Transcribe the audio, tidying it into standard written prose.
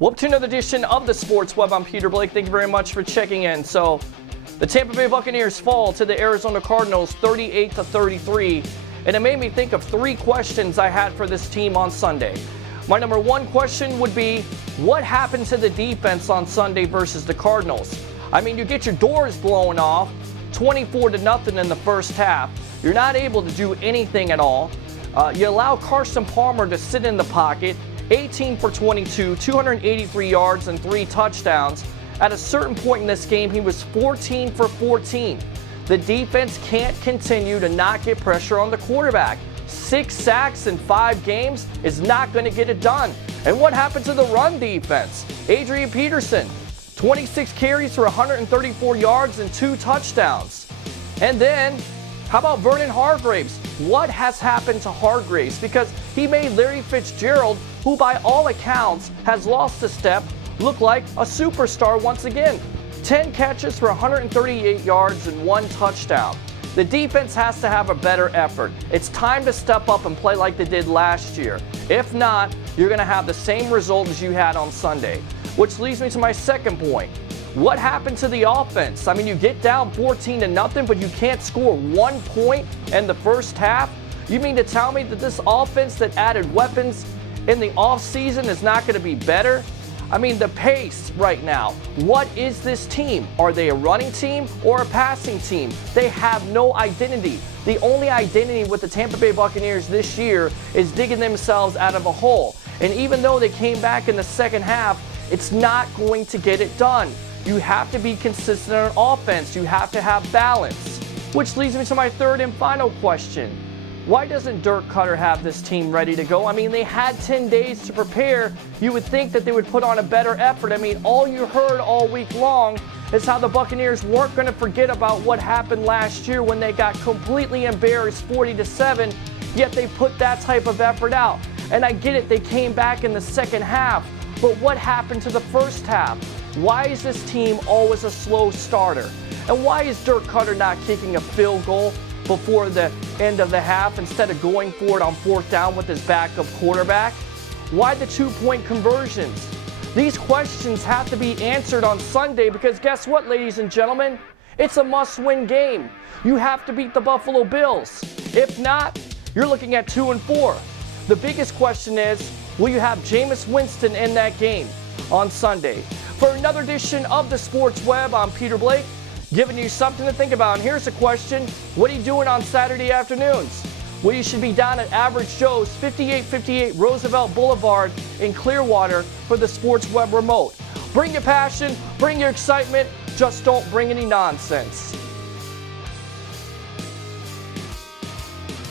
Welcome to another edition of the Sports Web. I'm Peter Blake. Thank you very much for checking in. So, the Tampa Bay Buccaneers fall to the Arizona Cardinals 38-33, and it made me think of three questions I had for this team on Sunday. My number one question would be, what happened to the defense on Sunday versus the Cardinals? I mean, you get your doors blown off, 24-0 in the first half. You're not able to do anything at all. You allow Carson Palmer to sit in the pocket, 18 for 22, 283 yards and 3 touchdowns. At a certain point in this game, he was 14 for 14. The defense can't continue to not get pressure on the quarterback. 6 sacks in 5 games is not going to get it done. And what happened to the run defense? Adrian Peterson, 26 carries for 134 yards and 2 touchdowns. And then, how about Vernon Hargreaves? What has happened to Hargreaves? Because he made Larry Fitzgerald, who by all accounts has lost a step, look like a superstar once again. 10 catches for 138 yards and 1 touchdown. The defense has to have a better effort. It's time to step up and play like they did last year. If not, you're going to have the same result as you had on Sunday. Which leads me to my second point. What happened to the offense? I mean, you get down 14-0, but you can't score 1 point in the first half? You mean to tell me that this offense that added weapons in the offseason is not going to be better? I mean, the pace right now. What is this team? Are they a running team or a passing team? They have no identity. The only identity with the Tampa Bay Buccaneers this year is digging themselves out of a hole. And even though they came back in the second half, it's not going to get it done. You have to be consistent on offense. You have to have balance. Which leads me to my third and final question. Why doesn't Dirk Cutter have this team ready to go? I mean, they had 10 days to prepare. You would think that they would put on a better effort. I mean, all you heard all week long is how the Buccaneers weren't going to forget about what happened last year when they got completely embarrassed 40-7, yet they put that type of effort out. And I get it, they came back in the second half, but what happened to the first half? Why is this team always a slow starter? And why is Dirk Cutter not kicking a field goal before the end of the half instead of going for it on 4th down with his backup quarterback? Why the 2-point conversions? These questions have to be answered on Sunday because guess what, ladies and gentlemen? It's a must-win game. You have to beat the Buffalo Bills. If not, you're looking at 2-4. The biggest question is, will you have Jameis Winston in that game on Sunday? For another edition of the Sports Web, I'm Peter Blake, giving you something to think about. And here's a question. What are you doing on Saturday afternoons? Well, you should be down at Average Joe's, 5858 Roosevelt Boulevard in Clearwater for the Sports Web remote. Bring your passion, bring your excitement, just don't bring any nonsense.